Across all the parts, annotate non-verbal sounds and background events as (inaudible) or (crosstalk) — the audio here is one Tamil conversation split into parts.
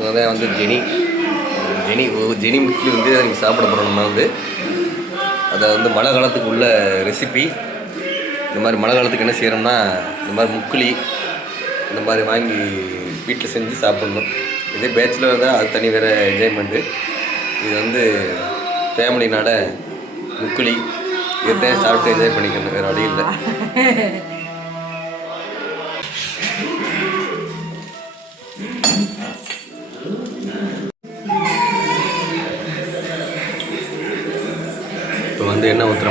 இவங்க வந்து ஜெனி ஜெனி ஜெனி முக்கிலி வந்து நீங்கள் சாப்பிட போகிறோம்னா வந்து. அதை வந்து மழை காலத்துக்கு உள்ள ரெசிபி இந்த மாதிரி மழை காலத்துக்கு என்ன செய்கிறோம்னா இந்த மாதிரி முக்கிலி இந்த மாதிரி வாங்கி வீட்டில் செஞ்சு சாப்பிட்ணும். இதே பேச்சுலர் தான் அது தனி வேறு என்ஜாய்மெண்ட்டு இது வந்து ஃபேமிலினால முக்குலி இதை சாப்பிட்டு என்ஜாய் பண்ணிக்கணும் வேறு வழி இல்லை. (laughs) வந்து என்ன ஊற்றுற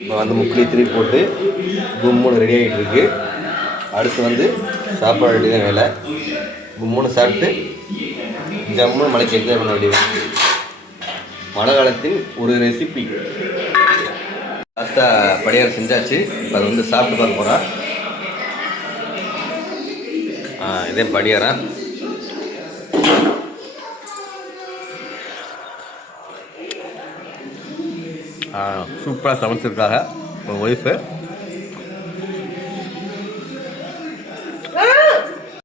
இப்போ வந்து முக்கிலி திருப்பி போட்டு கும்முன்னு ரெடி ஆகிட்டு இருக்கு அடுத்து வந்து சாப்பாடு வேண்டியது தான் வேலை. கும்முன்னு சாப்பிட்டு ஜம்முன்னு மலைக்கு என்ஜாய் பண்ண வேண்டியது. மழை காலத்தில் ஒரு ரெசிபி அத்தா பணியாரம் செஞ்சாச்சு. இப்போ அது வந்து சாப்பிட்டு பார்க்க போகிறா இதே பணியாரம். சூப்பராக சமைச்சிருக்காங்க உங்கள் ஒய்ஃபு